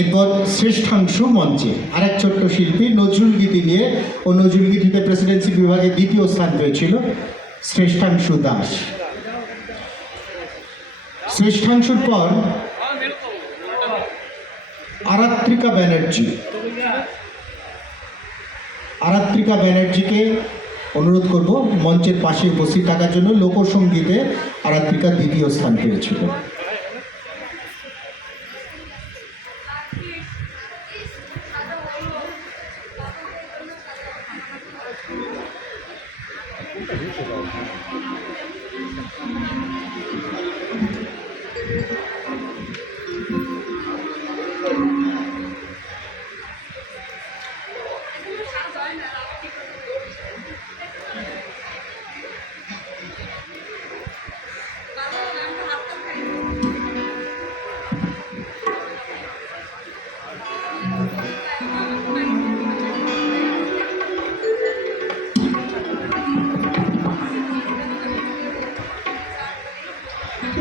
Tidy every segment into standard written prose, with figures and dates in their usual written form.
এরপর শ্রেষ্ঠাংশু মঞ্চে আরেক ছোট্ট শিল্পী নজরুল গীতি নিয়ে, ও নজরুল গীতিতে প্রেসিডেন্সি বিভাগে দ্বিতীয় স্থান পেয়েছিল শ্রেষ্ঠাংশু দাস। শ্রেষ্ঠাংশুর পর আরাত্রিকা ব্যানার্জি। আরাত্রিকা ব্যানার্জিকে অনুরোধ করব মঞ্চের পাশে উপস্থিত থাকার জন্য। লোকসঙ্গীতে আরাত্রিকা দ্বিতীয় স্থান পেয়েছিল।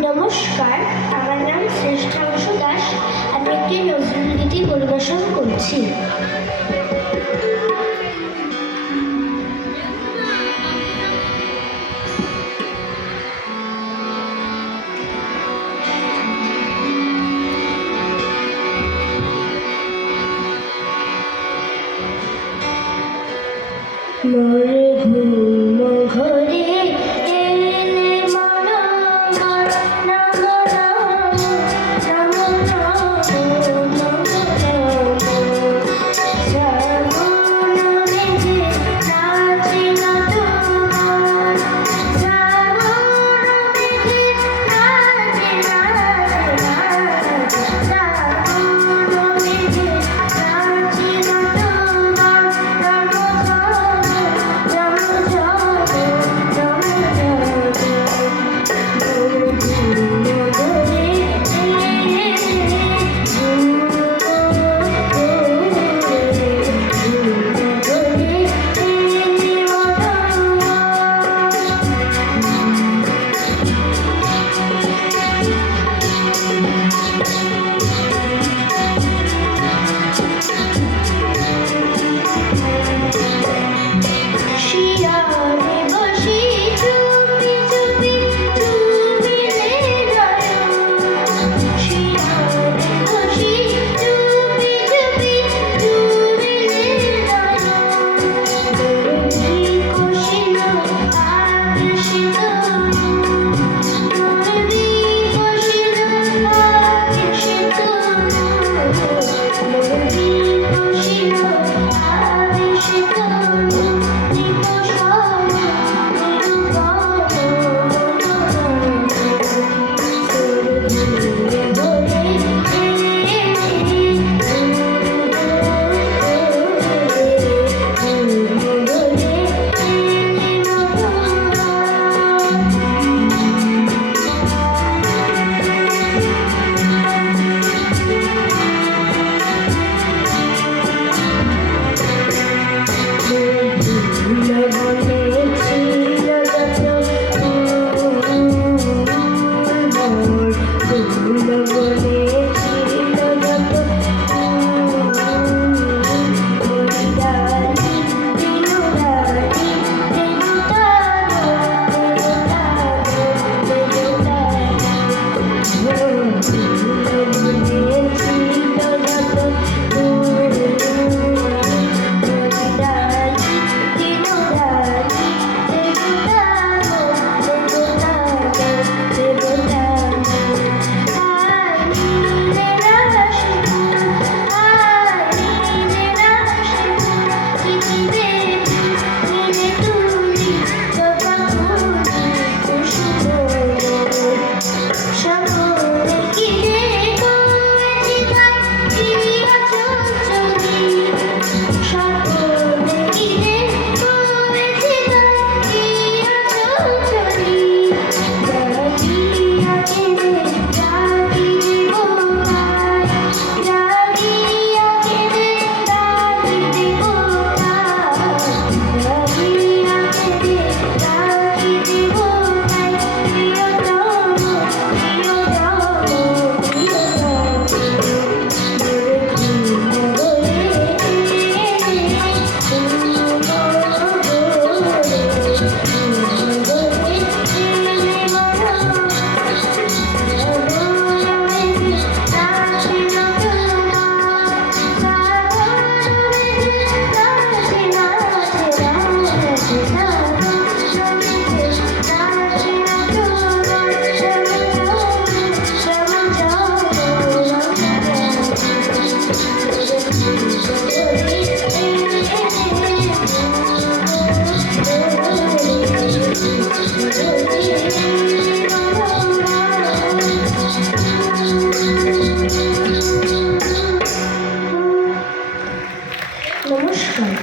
নমস্কার, আমার নাম শ্রেষ্ঠাংশু দাস। আমি একটি নজরুল গীতি পরিবেশন করছি। মোরে ঘুম ঘরে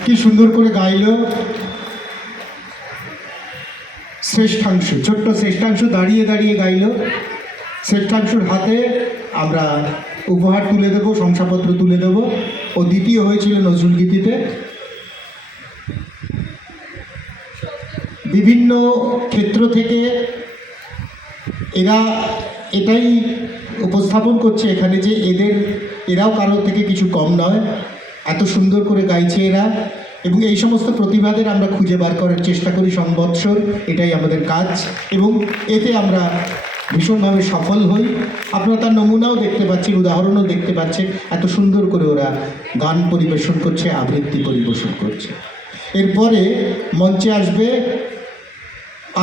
কি সুন্দর করে গাইলো শ্রেষ্ঠাংশু, ছোট্ট শ্রেষ্ঠাংশু দাঁড়িয়ে দাঁড়িয়ে গাইলো। শ্রেষ্ঠাংশুর হাতে আমরা উপহার তুলে দেবো, শংসাপত্র তুলে দেবো। ও দ্বিতীয় হয়েছিল নজরুল গীতিতে। বিভিন্ন ক্ষেত্র থেকে এরা এটাই উপস্থাপন করছে এখানে যে এরাও কারোর থেকে কিছু কম নয়, এত সুন্দর করে গাইছে এরা। এবং এই সমস্ত প্রতিভাদের আমরা খুঁজে বার করার চেষ্টা করি সংবৎসর, এটাই আমাদের কাজ এবং এতে আমরা ভীষণভাবে সফল হই। আপনারা তার নমুনাও দেখতে পাচ্ছেন, উদাহরণও দেখতে পাচ্ছেন, এত সুন্দর করে ওরা গান পরিবেশন করছে, আবৃত্তি পরিবেশন করছে। এরপরে মঞ্চে আসবে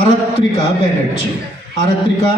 আরাত্রিকা ব্যানার্জি। আরাত্রিকা